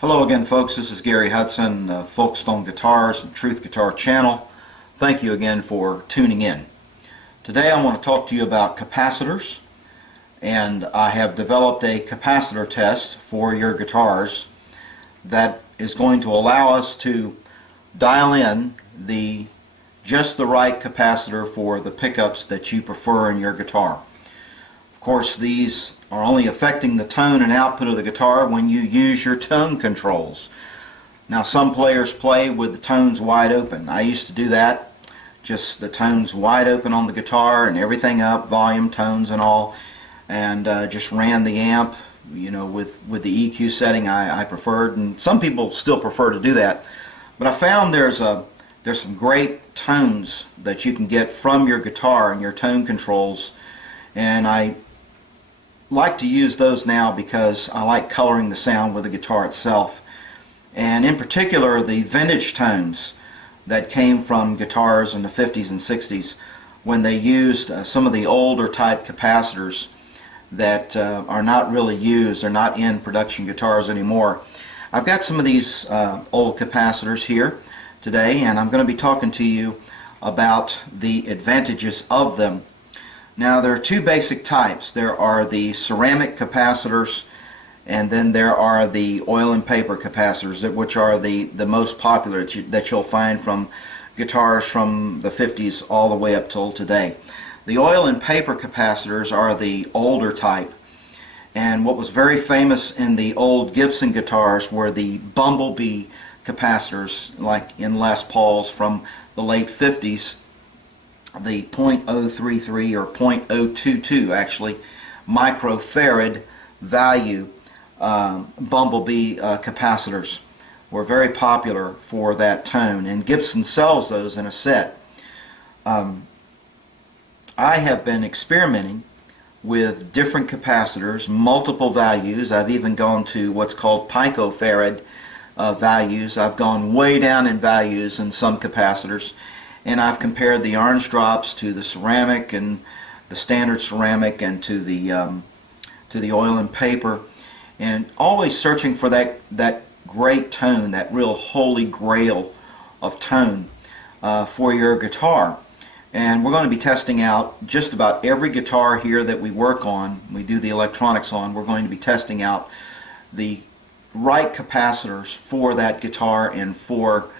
Hello again, folks. This is Gary Hudson, Folkstone Guitars and Truth Guitar channel. Thank you again for tuning in. Today I want to talk to you about capacitors, and I have developed a capacitor test for your guitars that is going to allow us to dial in just the right capacitor for the pickups that you prefer in your guitar. Of course, these are only affecting the tone and output of the guitar when you use your tone controls. Now, some players play with the tones wide open. I used to do that, just the tones wide open on the guitar and everything up, volume, tones and all, and just ran the amp, you know, with the EQ setting I preferred, and some people still prefer to do that. But I found there's some great tones that you can get from your guitar and your tone controls, and I like to use those now because I like coloring the sound with the guitar itself. And in particular, the vintage tones that came from guitars in the 50s and 60s when they used some of the older type capacitors that are not really used, are not in production guitars anymore. I've got some of these old capacitors here today, and I'm going to be talking to you about the advantages of them. Now, there are two basic types. There are the ceramic capacitors, and then there are the oil and paper capacitors, which are the most popular that you'll find from guitars from the 50s all the way up till today. The oil and paper capacitors are the older type, and what was very famous in the old Gibson guitars were the bumblebee capacitors, like in Les Pauls from the late 50s. The .033 or .022 actually microfarad value bumblebee capacitors were very popular for that tone, and Gibson sells those in a set. I have been experimenting with different capacitors, multiple values. I've even gone to what's called picofarad values. I've gone way down in values in some capacitors, and I've compared the orange drops to the ceramic and the standard ceramic and to the oil and paper, and always searching for that great tone, that real holy grail of tone for your guitar. And we're going to be testing out just about every guitar here that we work on, we do the electronics on. We're going to be testing out the right capacitors for that guitar and for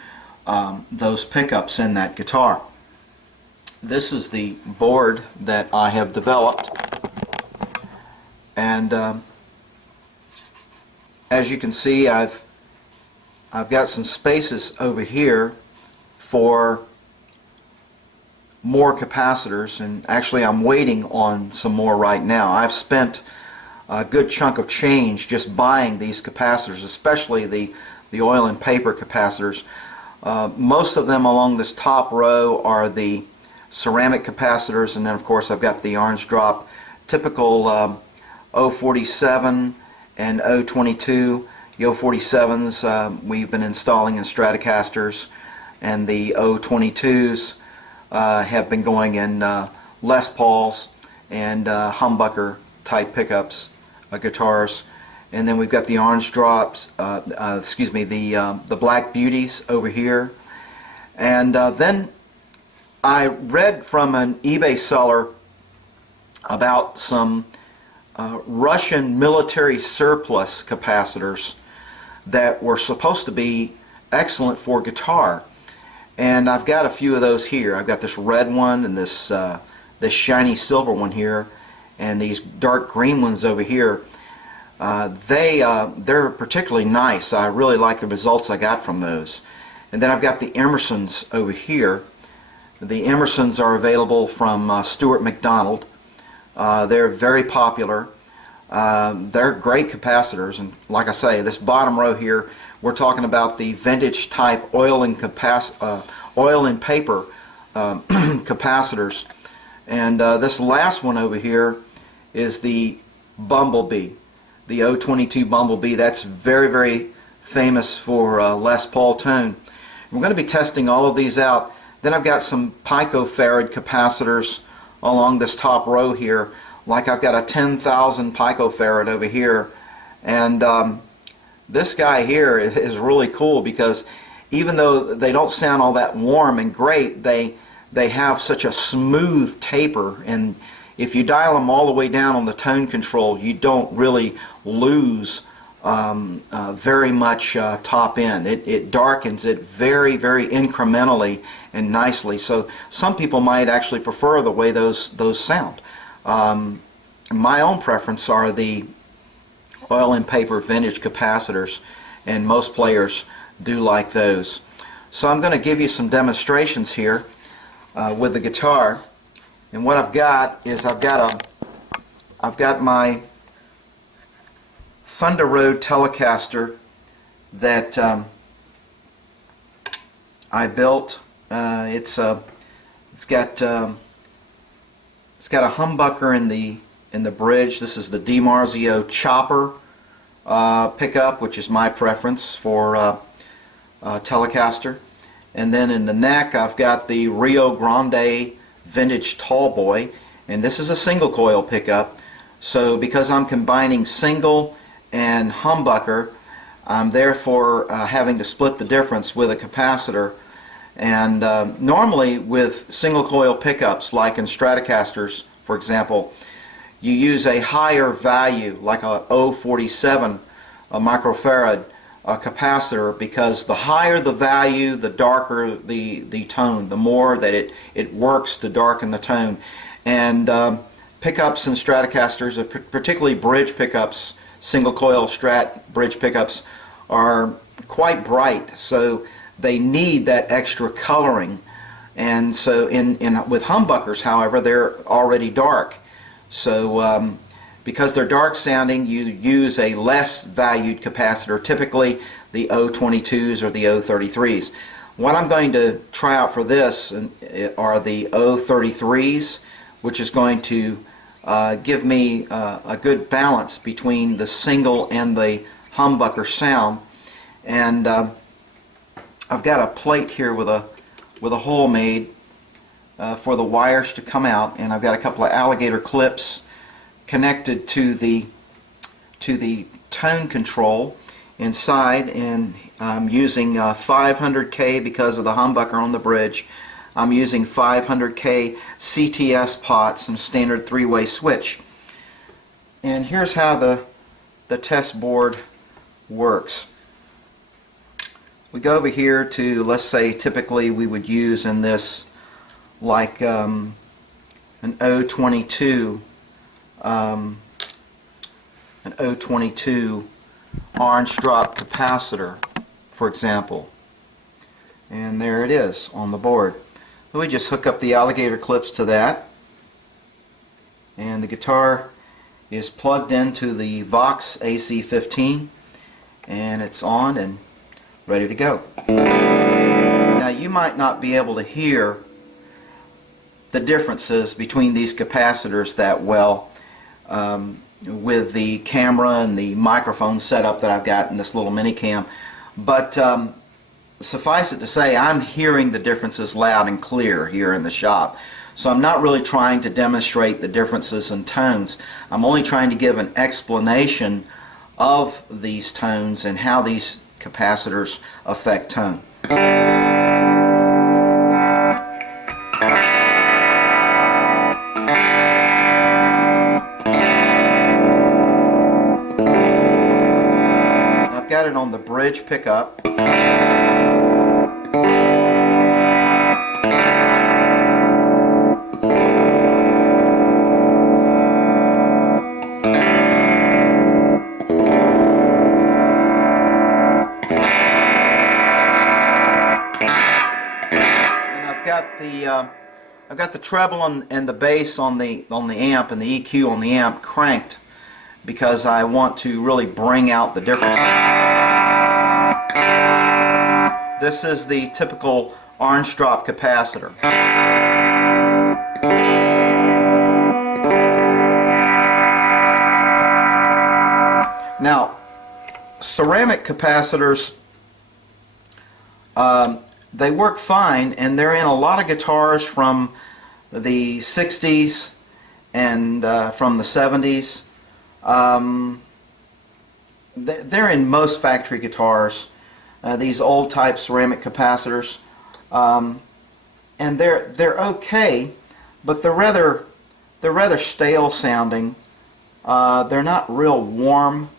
those pickups in that guitar. This is the board that I have developed, and as you can see, I've got some spaces over here for more capacitors, and actually I'm waiting on some more right now. I've spent a good chunk of change just buying these capacitors, especially the oil and paper capacitors. Most of them along this top row are the ceramic capacitors, and then of course I've got the orange drop, typical 047 and 022. The 047s we've been installing in Stratocasters, and the 022s have been going in Les Pauls and humbucker type pickups guitars. And then we've got the orange drops, the black beauties over here. And then I read from an eBay seller about some Russian military surplus capacitors that were supposed to be excellent for guitar. And I've got a few of those here. I've got this red one and this shiny silver one here, and these dark green ones over here. They're particularly nice. I really like the results I got from those. And then I've got the Emersons over here. The Emersons are available from Stuart McDonald. They're very popular. They're great capacitors, and like I say, this bottom row here, we're talking about the vintage type oil and paper capacitors. And this last one over here is the Bumblebee. The 022 Bumblebee. That's very, very famous for Les Paul tone. We're going to be testing all of these out. Then I've got some picofarad capacitors along this top row here. Like I've got a 10,000 picofarad over here, and this guy here is really cool because even though they don't sound all that warm and great, they have such a smooth taper, and if you dial them all the way down on the tone control, you don't really lose very much top end. It darkens it very, very incrementally and nicely. So some people might actually prefer the way those sound. My own preference are the oil and paper vintage capacitors, and most players do like those. So I'm going to give you some demonstrations here with the guitar, and what I've got is I've got my Thunder Road Telecaster that I built. It's got a humbucker in the bridge. This is the DiMarzio chopper pickup, which is my preference for Telecaster. And then in the neck I've got the Rio Grande vintage Tallboy, and this is a single coil pickup. So because I'm combining single and humbucker, I'm therefore having to split the difference with a capacitor. And normally with single coil pickups, like in Stratocasters for example, you use a higher value like a 0.47 microfarad capacitor, because the higher the value, the darker the tone, the more that it works to darken the tone. And pickups in Stratocasters, particularly bridge pickups, single coil Strat bridge pickups, are quite bright, so they need that extra coloring. And so with humbuckers, however, they're already dark. So because they're dark sounding, you use a less valued capacitor, typically the 0.22s or the 0.33s. What I'm going to try out for this are the 0.33s, which is going to give me a good balance between the single and the humbucker sound. And I've got a plate here with a hole made for the wires to come out, and I've got a couple of alligator clips connected to the tone control inside, and I'm using 500K because of the humbucker on the bridge. I'm using 500K CTS pots and a standard three-way switch. And here's how the test board works. We go over here to, let's say, typically we would use in this like an 0.22 orange drop capacitor, for example. And there it is on the board. So we just hook up the alligator clips to that, and the guitar is plugged into the Vox AC15, and it's on and ready to go. Now you might not be able to hear the differences between these capacitors that well with the camera and the microphone setup that I've got in this little mini cam, but suffice it to say, I'm hearing the differences loud and clear here in the shop. So I'm not really trying to demonstrate the differences in tones. I'm only trying to give an explanation of these tones and how these capacitors affect tone. I've got it on the bridge pickup. I've got the treble and the bass on the amp, and the EQ on the amp cranked because I want to really bring out the differences. This is the typical orange drop capacitor. Now, ceramic capacitors, they work fine, and they're in a lot of guitars from the 60s and from the 70s. they're in most factory guitars, these old type ceramic capacitors, and they're okay, but they're rather stale sounding. They're not real warm.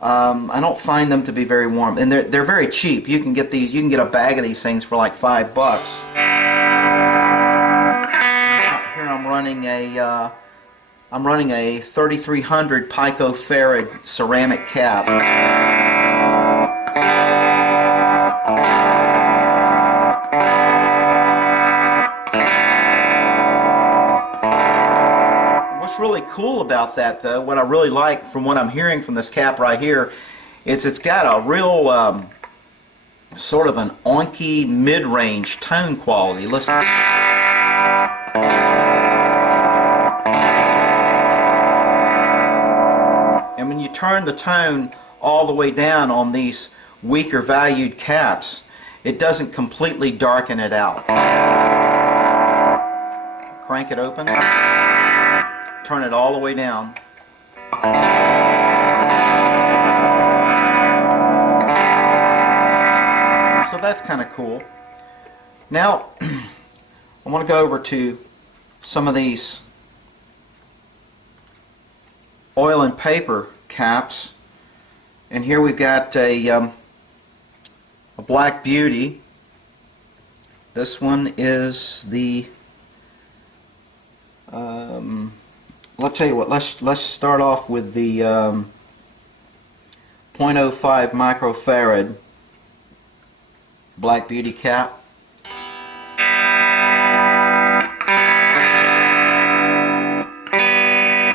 I don't find them to be very warm, and they're very cheap. You can get these. You can get a bag of these things for like $5. Here I'm running a 3300 picofarad ceramic cap. What's really cool about that, though, what I really like from what I'm hearing from this cap right here, is it's got a real sort of an onky mid-range tone quality. Listen. And when you turn the tone all the way down on these weaker valued caps, it doesn't completely darken it out. Crank it open, turn it all the way down. So that's kind of cool. Now I want to go over to some of these oil and paper caps, and here we've got a Black Beauty. This one is the I'll tell you what, let's start off with the 0.05 microfarad Black Beauty cap.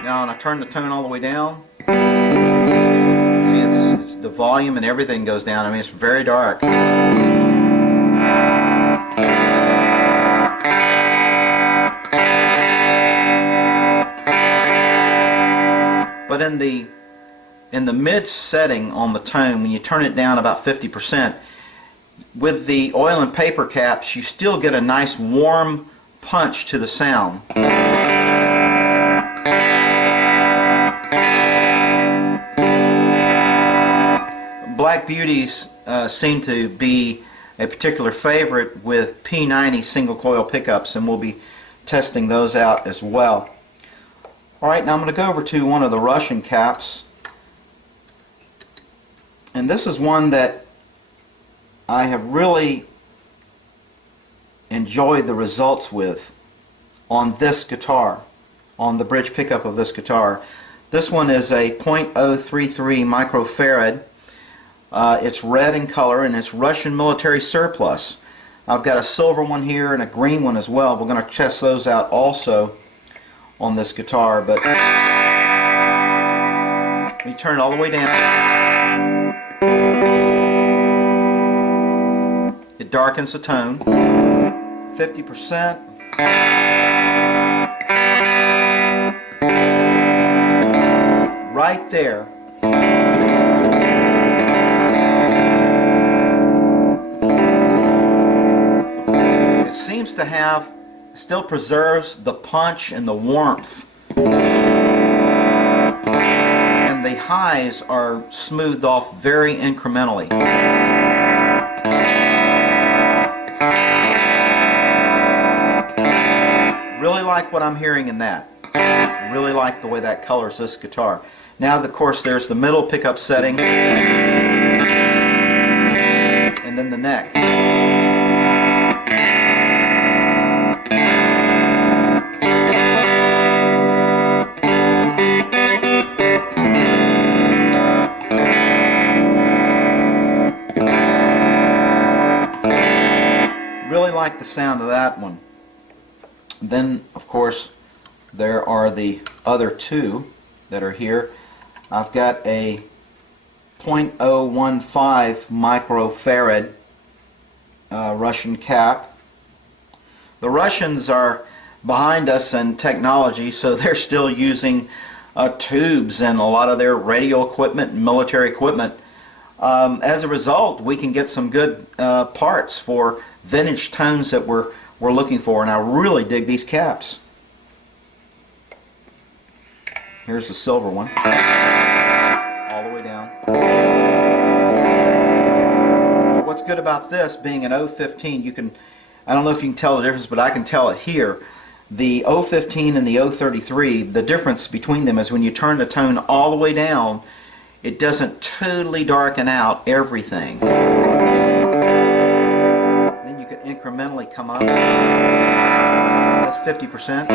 Now when I turn the tone all the way down, see it's the volume and everything goes down. I mean, it's very dark. But in the mid setting on the tone, when you turn it down about 50%, with the oil and paper caps, you still get a nice warm punch to the sound. Black Beauties seem to be a particular favorite with P90 single coil pickups, and we'll be testing those out as well. Alright, now I'm going to go over to one of the Russian caps, and this is one that I have really enjoyed the results with on this guitar, on the bridge pickup of this guitar. This one is a 0.033 microfarad. It's red in color, and it's Russian military surplus. I've got a silver one here and a green one as well. We're going to test those out also on this guitar, but you turn it all the way down, it darkens the tone 50%. Right there. It seems to have, still preserves the punch and the warmth, and the highs are smoothed off very incrementally. Really like what I'm hearing in that. Really like the way that colors this guitar. Now, of course, there's the middle pickup setting, and then the neck. Really like the sound of that one. Then, of course, there are the other two that are here. I've got a 0.015 microfarad Russian cap. The Russians are behind us in technology, so they're still using tubes and a lot of their radio equipment and military equipment. As a result, we can get some good parts for vintage tones that we're looking for, and I really dig these caps. Here's the silver one, all the way down. good about this being an 015, I don't know if you can tell the difference, but I can tell it here. The 015 and the 033, the difference between them is when you turn the tone all the way down, it doesn't totally darken out everything. Then you can incrementally come up. That's 50%.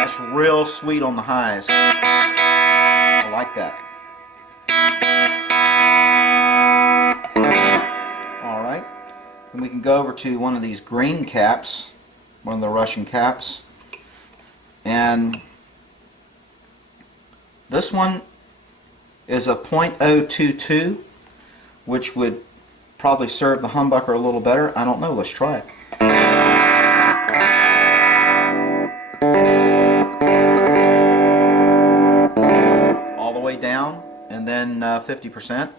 That's real sweet on the highs. I like that. Alright, and we can go over to one of these green caps, one of the Russian caps, and this one is a .022, which would probably serve the humbucker a little better. I don't know, let's try it. All the way down, and then 50%.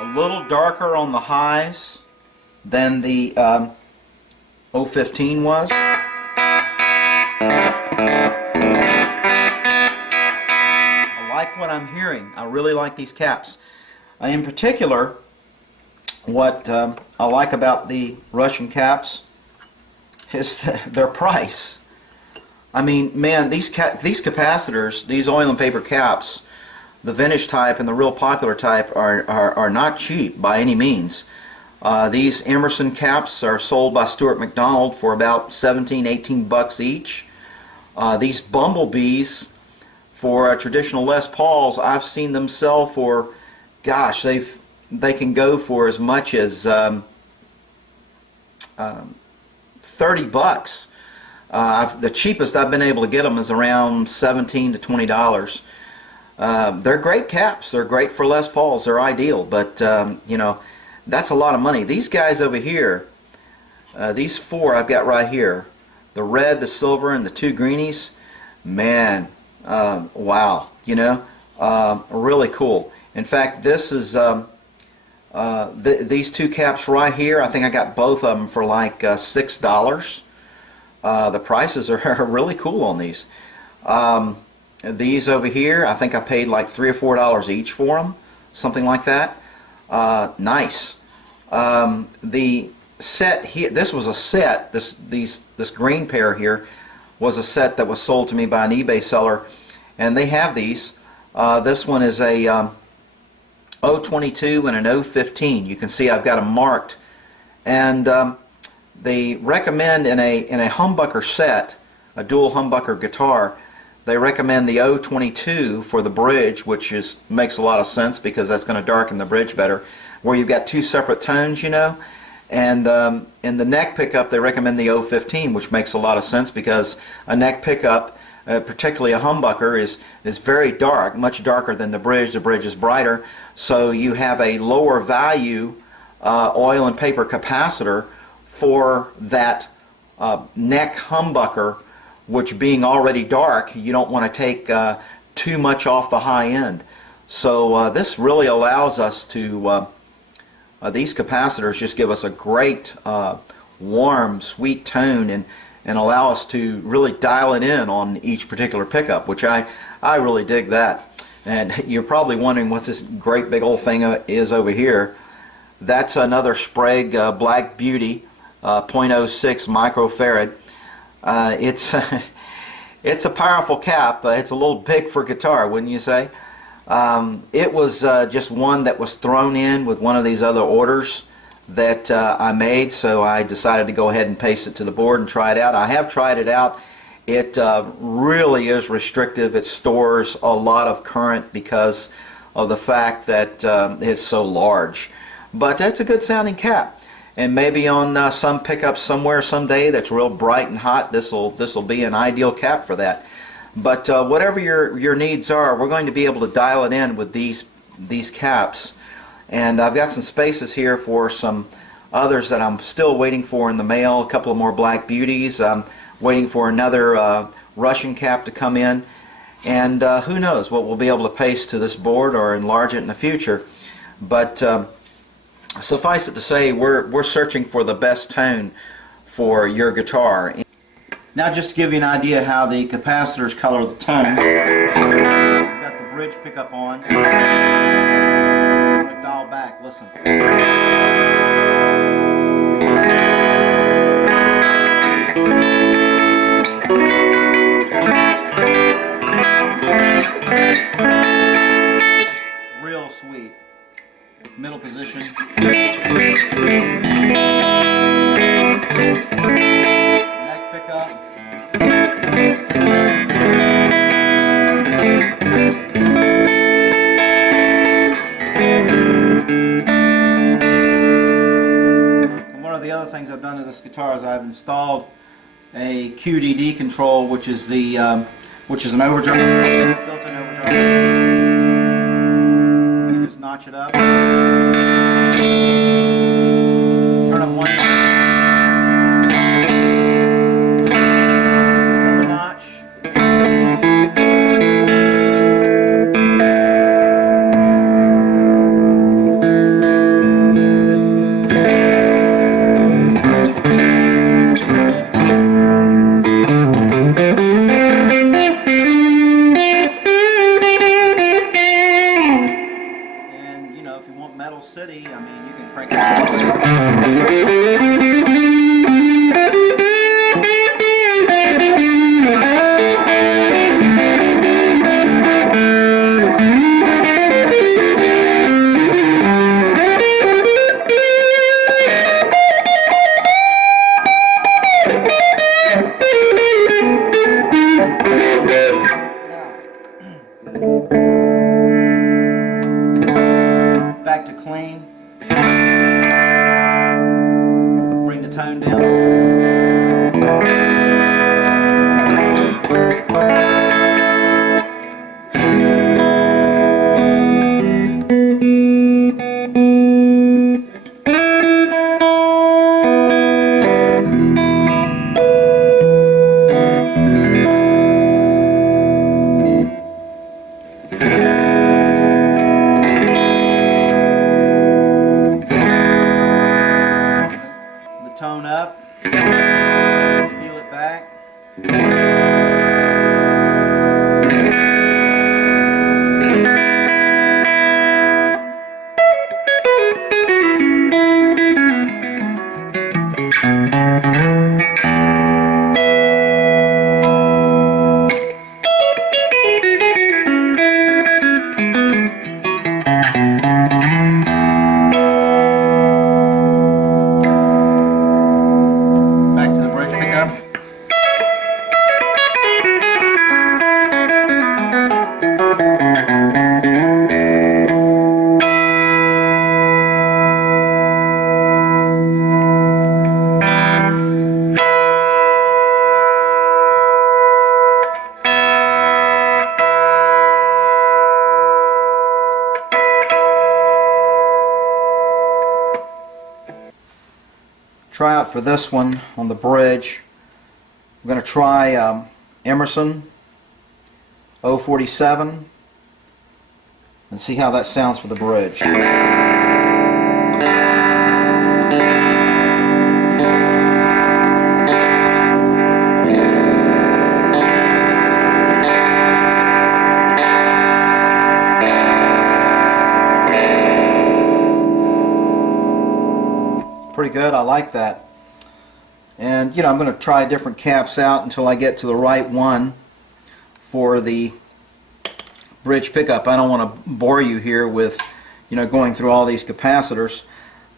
A little darker on the highs than the 015 was. I like what I'm hearing. I really like these caps. In particular, what I like about the Russian caps is their price. I mean, man, these capacitors, these oil and paper caps, the vintage type and the real popular type are not cheap by any means. These Emerson caps are sold by Stuart McDonald for about 17, 18 bucks each. These Bumblebees for traditional Les Pauls, I've seen them sell for, gosh, they can go for as much as 30 bucks. The cheapest I've been able to get them is around $17 to $20. They're great caps. They're great for Les Pauls. They're ideal, but you know, that's a lot of money. These guys over here, these four I've got right here, the red, the silver, and the two greenies, man, wow, you know, really cool. In fact, this is these two caps right here, I think I got both of them for like $6. The prices are really cool on these. These over here, I think I paid like $3 or $4 each for them, something like that. Nice. The set here, this was a set, this green pair here was a set that was sold to me by an eBay seller, and they have these. This one is a 022 and an 015. You can see I've got them marked, and they recommend in a humbucker set, a dual humbucker guitar, they recommend the 022 for the bridge, which makes a lot of sense because that's going to darken the bridge better, where you've got two separate tones, you know. And in the neck pickup, they recommend the 015, which makes a lot of sense because a neck pickup, particularly a humbucker, is very dark, much darker than the bridge. The bridge is brighter, so you have a lower value oil and paper capacitor for that neck humbucker, which being already dark, you don't want to take too much off the high end. So this really allows us to, these capacitors just give us a great warm, sweet tone and allow us to really dial it in on each particular pickup, which I really dig that. And you're probably wondering what this great big old thing is over here. That's another Sprague Black Beauty 0.06 microfarad. It's a powerful cap. It's a little big for guitar, wouldn't you say? It was just one that was thrown in with one of these other orders that I made, so I decided to go ahead and paste it to the board and try it out. I have tried it out. It really is restrictive. It stores a lot of current because of the fact that it's so large. But that's a good sounding cap. And maybe on some pickup somewhere someday that's real bright and hot, this'll be an ideal cap for that. But whatever your needs are, we're going to be able to dial it in with these caps. And I've got some spaces here for some others that I'm still waiting for in the mail. A couple of more Black Beauties. I'm waiting for another Russian cap to come in, and who knows what we'll be able to paste to this board or enlarge it in the future. But suffice it to say, we're searching for the best tone for your guitar. Now, just to give you an idea how the capacitors color the tone, we've got the bridge pickup on. I'm going to dial back, listen. Real sweet. Middle position. Neck pickup. And one of the other things I've done to this guitar is I've installed a QDD control, which is an overdrive, built-in overdrive. You just notch it up. Turn up one notch. Another notch. And, you know, if you want Metal City, I mean, you can crank it all the way. Back to clean. Bring the tone down. Tone up, peel it back. Back to the bridge pickup. Try out for this one on the bridge. I'm going to try Emerson 047 and see how that sounds for the bridge. Pretty good, I like that. And you know, I'm going to try different caps out until I get to the right one for the bridge pickup. I don't want to bore you here with, you know, going through all these capacitors.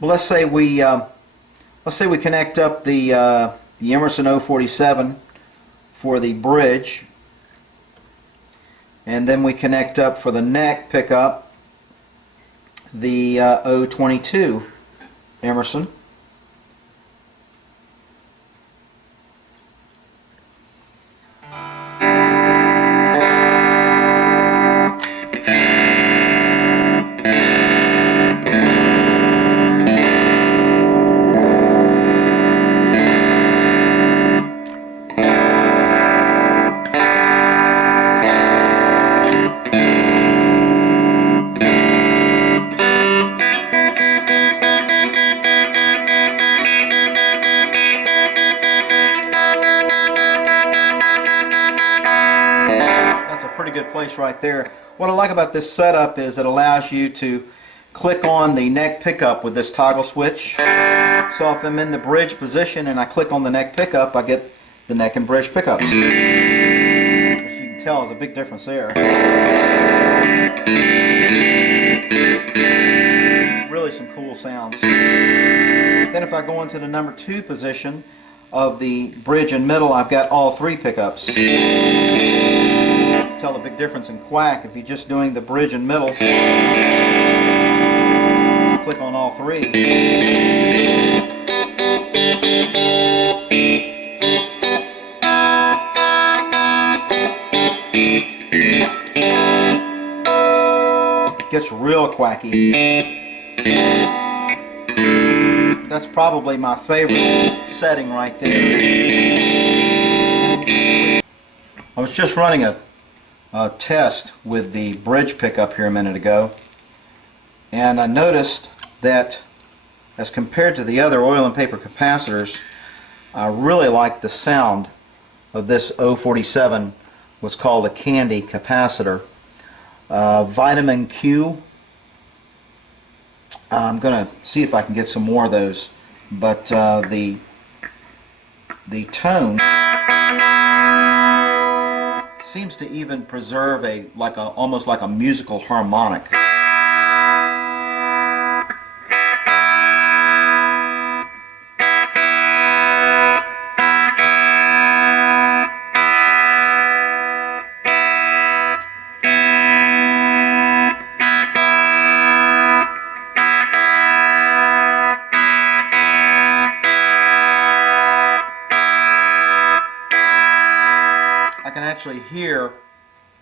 But let's say we connect up the Emerson 047 for the bridge, and then we connect up for the neck pickup the 022 Emerson. a pretty good place right there. What I like about this setup is it allows you to click on the neck pickup with this toggle switch. So if I'm in the bridge position and I click on the neck pickup, I get the neck and bridge pickups. As you can tell, there's a big difference there. Really some cool sounds. Then if I go into the number 2 position of the bridge and middle, I've got all 3 pickups. Tell the big difference in quack if you're just doing the bridge and middle. Click on all 3. It gets real quacky. That's probably my favorite setting right there. I was just running a test with the bridge pickup here a minute ago, and I noticed that as compared to the other oil and paper capacitors, I really like the sound of this 047, what's called a candy capacitor. Vitamin Q. I'm going to see if I can get some more of those, but the tone seems to even preserve almost like a musical harmonic. I can actually hear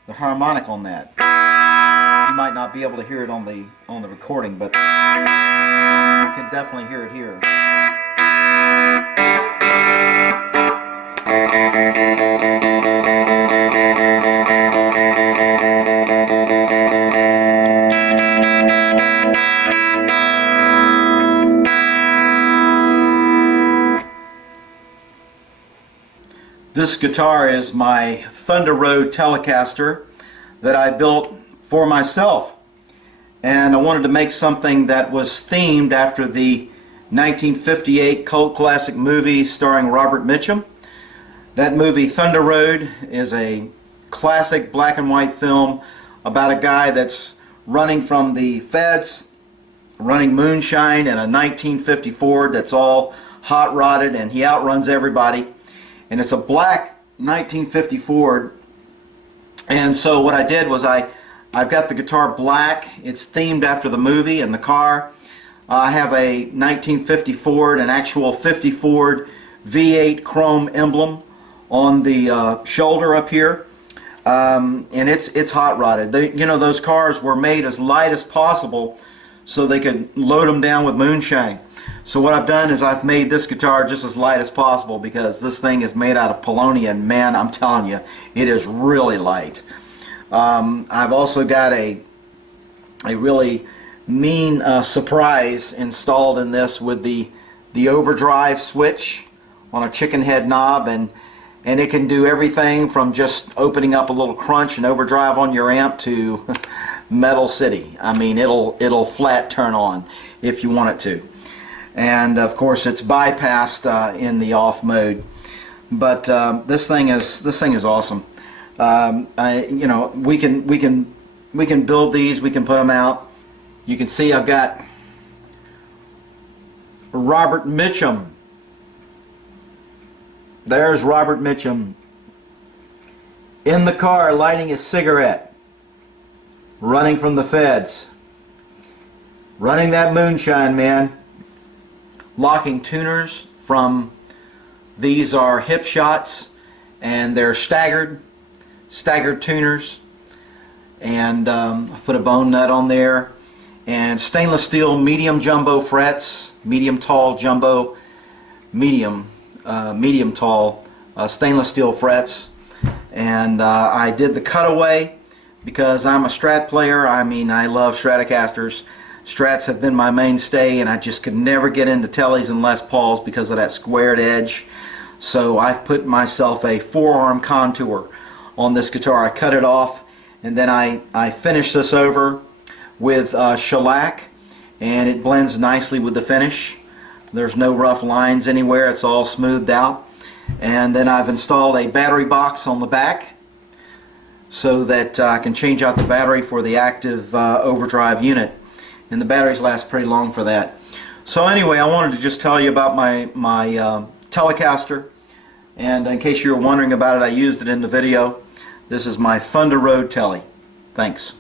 the harmonic on that. You might not be able to hear it on the recording, but I can definitely hear it here. This guitar is my Thunder Road Telecaster that I built for myself, and I wanted to make something that was themed after the 1958 cult classic movie starring Robert Mitchum. That movie, Thunder Road, is a classic black and white film about a guy that's running from the feds, running moonshine in a 1950 Ford that's all hot rodded, and he outruns everybody. And it's a black 1950 Ford. And so what I did was I've got the guitar black. It's themed after the movie and the car. I have a 1950 Ford, an actual 50 Ford V8 chrome emblem on the shoulder up here. And it's hot rodded. You know, those cars were made as light as possible so they could load them down with moonshine. So what I've done is I've made this guitar just as light as possible, because this thing is made out of polonium, and man, I'm telling you, it is really light. I've also got a really mean surprise installed in this with the overdrive switch on a chicken head knob, and it can do everything from just opening up a little crunch and overdrive on your amp to Metal City. I mean, it'll flat turn on if you want it to. And of course it's bypassed in the off mode, but this thing is awesome. You know, we can build these, we can put them out. You can see I've got Robert Mitchum. There's Robert Mitchum in the car lighting his cigarette, running from the feds, running that moonshine, man. Locking tuners from, these are hip shots, and they're staggered tuners, and I put a bone nut on there, and stainless steel medium jumbo frets, medium tall jumbo, medium tall stainless steel frets, and I did the cutaway because I'm a Strat player. I mean, I love Stratocasters. Strats have been my mainstay, and I just could never get into Tellys and Les Pauls because of that squared edge. So I've put myself a forearm contour on this guitar. I cut it off, and then I finish this over with shellac, and it blends nicely with the finish. There's no rough lines anywhere. It's all smoothed out. And then I've installed a battery box on the back so that I can change out the battery for the active overdrive unit, and the batteries last pretty long for that. So anyway, I wanted to just tell you about my Telecaster, and in case you were wondering about it, I used it in the video. This is my Thunder Road Tele. Thanks.